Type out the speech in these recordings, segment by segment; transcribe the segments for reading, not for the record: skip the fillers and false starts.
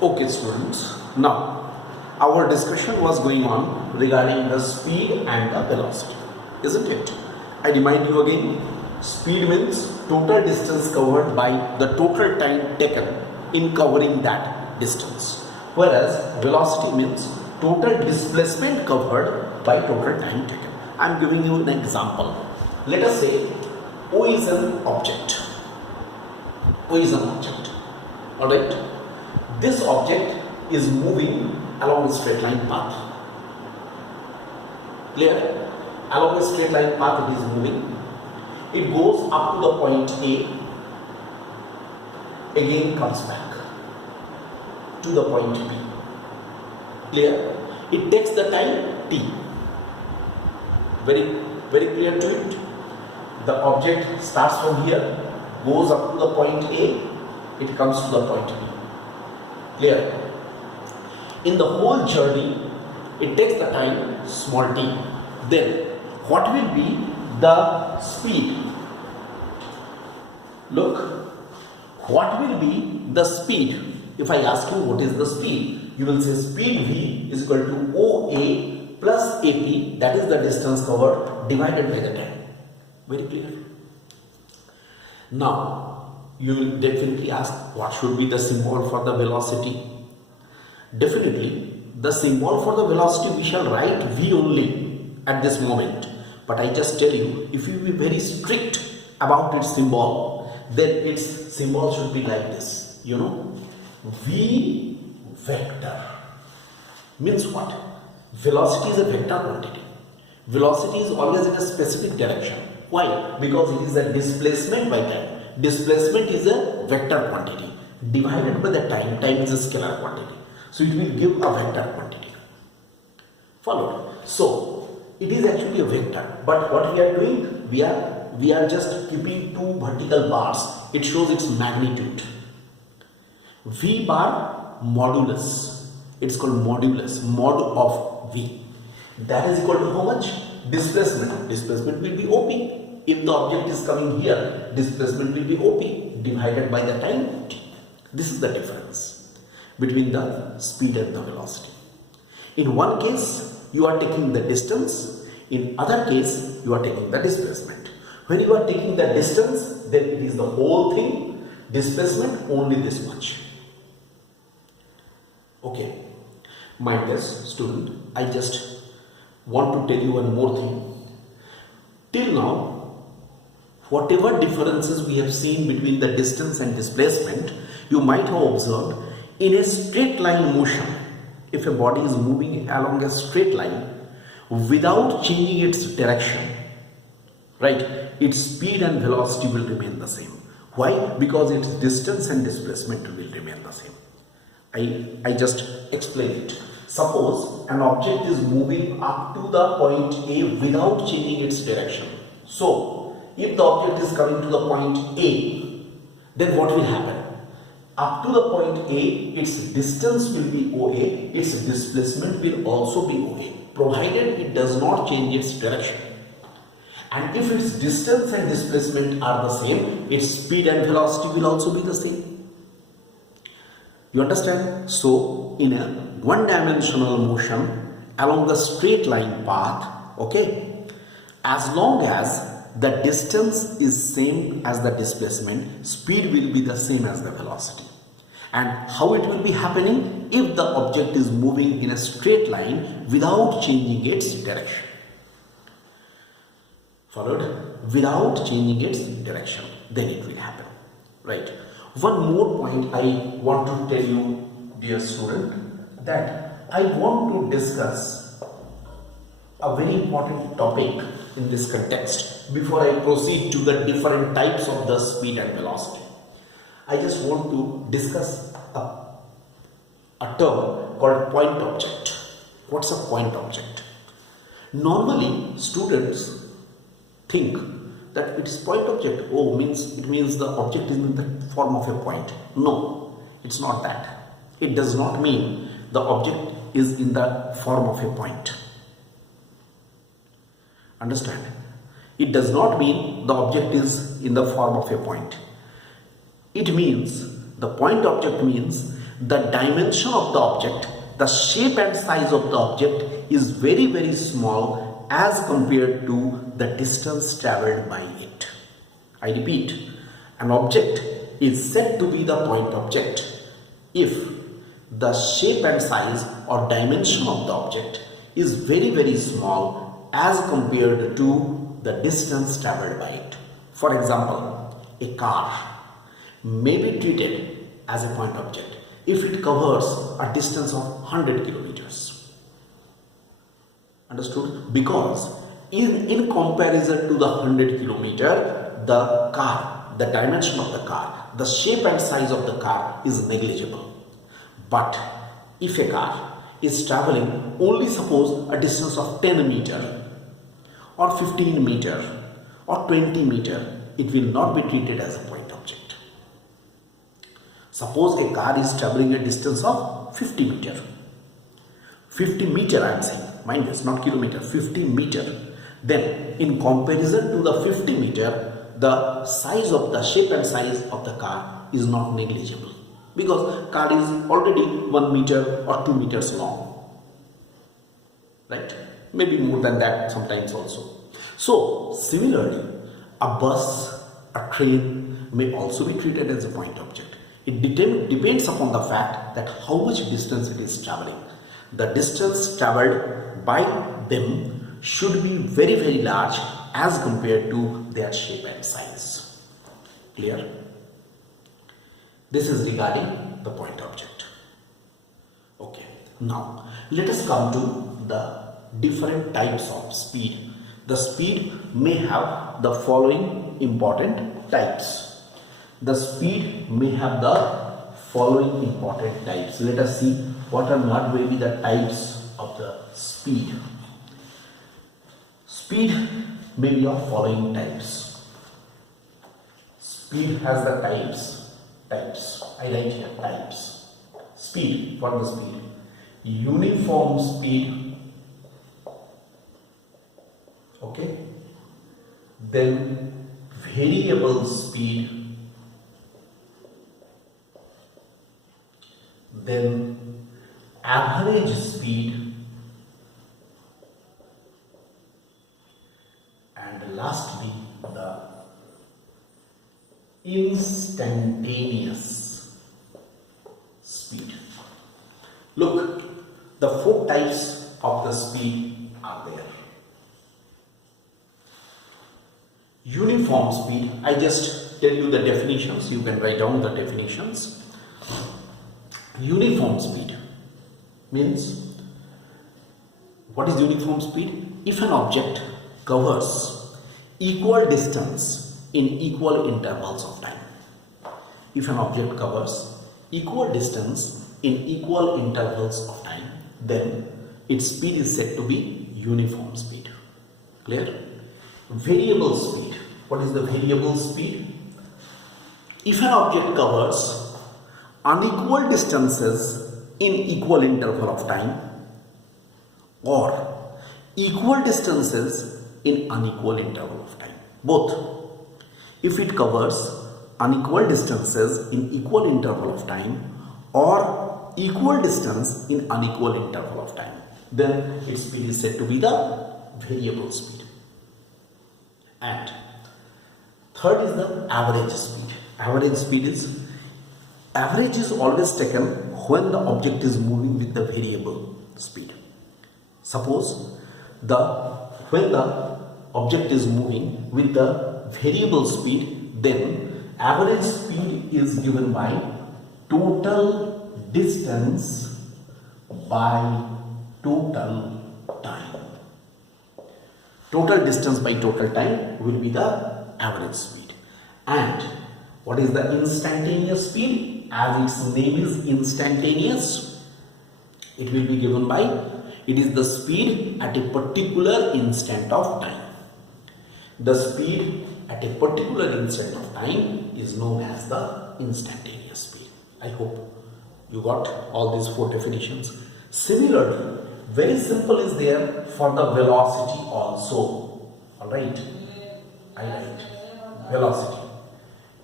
Okay, students. Now, our discussion was going on regarding the speed and the velocity, isn't it? I remind you again, speed means total distance covered by the total time taken in covering that distance, whereas velocity means total displacement covered by total time taken. I am giving you an example. Let us say O is an object. O is an object. Alright? This object is moving along a straight line path. Clear? Along a straight line path it is moving. It goes up to the point A, again comes back to the point B. Clear? It takes the time T. Very clear to it? The object starts from here, goes up to the point A, it comes to the point B. Clear? In the whole journey, it takes the time small t. Then, what will be the speed? Look, what will be the speed? If I ask you what is the speed, you will say speed V is equal to OA plus AP, that is the distance covered, divided by the time. Very clear? Now, you will definitely ask what should be the symbol for the velocity. Definitely, the symbol for the velocity we shall write V only at this moment. But I just tell you, if you be very strict about its symbol, then its symbol should be like this. You know, V vector means what? Velocity is a vector quantity. Velocity is always in a specific direction. Why? Because it is a displacement by time. Displacement is a vector quantity divided by the time. Time is a scalar quantity. So it will give a vector quantity. Followed. So it is actually a vector. But what we are doing? We are just keeping two vertical bars. It shows its magnitude. V bar modulus. It's called modulus. Mod of V. That is equal to how much? Displacement. Displacement will be OP. If the object is coming here, displacement will be OP divided by the time t. This is the difference between the speed and the velocity. In one case, you are taking the distance. In other case, you are taking the displacement. When you are taking the distance, then it is the whole thing. Displacement only this much. Okay. My dear student, I just want to tell you one more thing. Till now, whatever differences we have seen between the distance and displacement, you might have observed in a straight line motion. If a body is moving along a straight line without changing its direction, right, its speed and velocity will remain the same. Why? Because its distance and displacement will remain the same. I just explained it. Suppose an object is moving up to the point A without changing its direction. So, if the object is coming to the point A, then what will happen? Up to the point A, its distance will be OA, its displacement will also be OA, provided it does not change its direction. And if its distance and displacement are the same, its speed and velocity will also be the same. You understand? So, in a one-dimensional motion along the straight line path, okay, as long as the distance is same as the displacement, speed will be the same as the velocity. And how it will be happening? If the object is moving in a straight line without changing its direction. Followed? Without changing its direction, then it will happen. Right? One more point I want to tell you, dear student, that I want to discuss a very important topic in this context before I proceed to the different types of the speed and velocity. I just want to discuss a term called point object. What's a point object? Normally, students think that it is point object. Oh, it means the object is in the form of a point. No, it's not that. It does not mean the object is in the form of a point. Understand? It does not mean the object is in the form of a point. It means, the point object means the dimension of the object, the shape and size of the object is very very small as compared to the distance traveled by it. I repeat, an object is said to be the point object if the shape and size or dimension of the object is very very small as compared to the distance traveled by it. For example, a car may be treated as a point object if it covers a distance of 100 kilometers. Understood? Because in comparison to the 100 kilometer, the car, the dimension of the car, the shape and size of the car is negligible. But if a car is traveling only suppose a distance of 10 meter or 15 meter or 20 meter, it will not be treated as a point object. Suppose a car is traveling a distance of 50 meter. 50 meter I am saying, mind this, not kilometer, 50 meter. Then in comparison to the 50 meter, the size of the shape and size of the car is not negligible because car is already 1 meter or 2 meters long, right? Maybe more than that sometimes also. So similarly, a bus, a train may also be treated as a point object. It depends upon the fact that how much distance it is traveling. The distance traveled by them should be very very large as compared to their shape and size. Clear? This is regarding the point object. Okay, now let us come to the different types of speed. The speed may have the following important types. The speed may have the following important types. Let us see what are not maybe the types of the speed. Speed may be of following types. Speed has the types. I write here types. Speed, what is the speed? Uniform speed. Okay. Then variable speed. Then average speed, and lastly the instantaneous speed. Look, the 4 types of the speed are there. Uniform speed, I just tell you the definitions, you can write down the definitions. Uniform speed means, what is uniform speed? If an object covers equal distance in equal intervals of time. If an object covers equal distance in equal intervals of time, then its speed is said to be uniform speed. Clear? Variable speed. What is the variable speed? If an object covers unequal distances in equal interval of time or equal distances in unequal interval of time, both. If it covers unequal distances in equal interval of time or equal distance in unequal interval of time, then its speed is said to be the variable speed. And third is the average speed. Average is always taken when the object is moving with the variable speed. Suppose when the object is moving with the variable speed, then average speed is given by total distance by total time. Total distance by total time will be the average speed. And what is the instantaneous speed? As its name is instantaneous, it will be given by, it is the speed at a particular instant of time. The speed at a particular instant of time is known as the instantaneous speed. I hope you got all these 4 definitions. Similarly, very simple is there for the velocity also. Alright, I write velocity.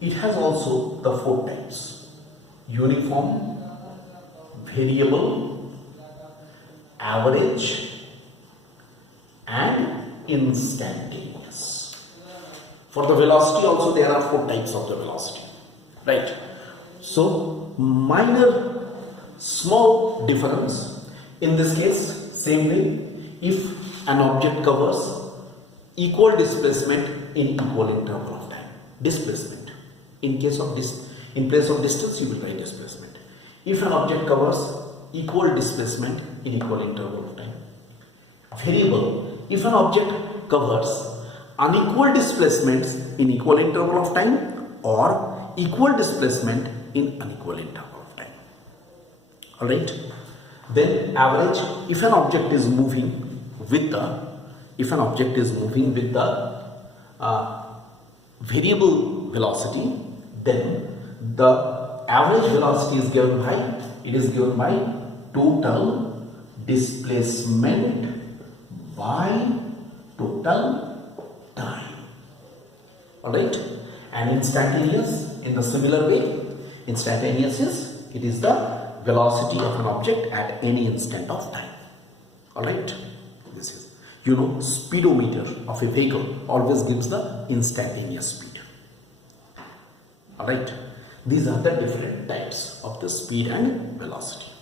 It has also the 4 types: uniform, variable, average, and instantaneous. For the velocity also there are 4 types of the velocity, right? So minor small difference. In this case, same way, if an object covers equal displacement in equal interval of time. Displacement. In place of distance, you will write displacement. If an object covers equal displacement in equal interval of time. Variable. If an object covers unequal displacements in equal interval of time or equal displacement in unequal interval of time. Alright. Then average. If an object is moving with the variable velocity, then the average velocity is given by total displacement by total time. Alright. And instantaneous, in the similar way, instantaneous is the velocity of an object at any instant of time. Alright. This is, speedometer of a vehicle always gives the instantaneous speed. Alright. These are the different types of the speed and velocity.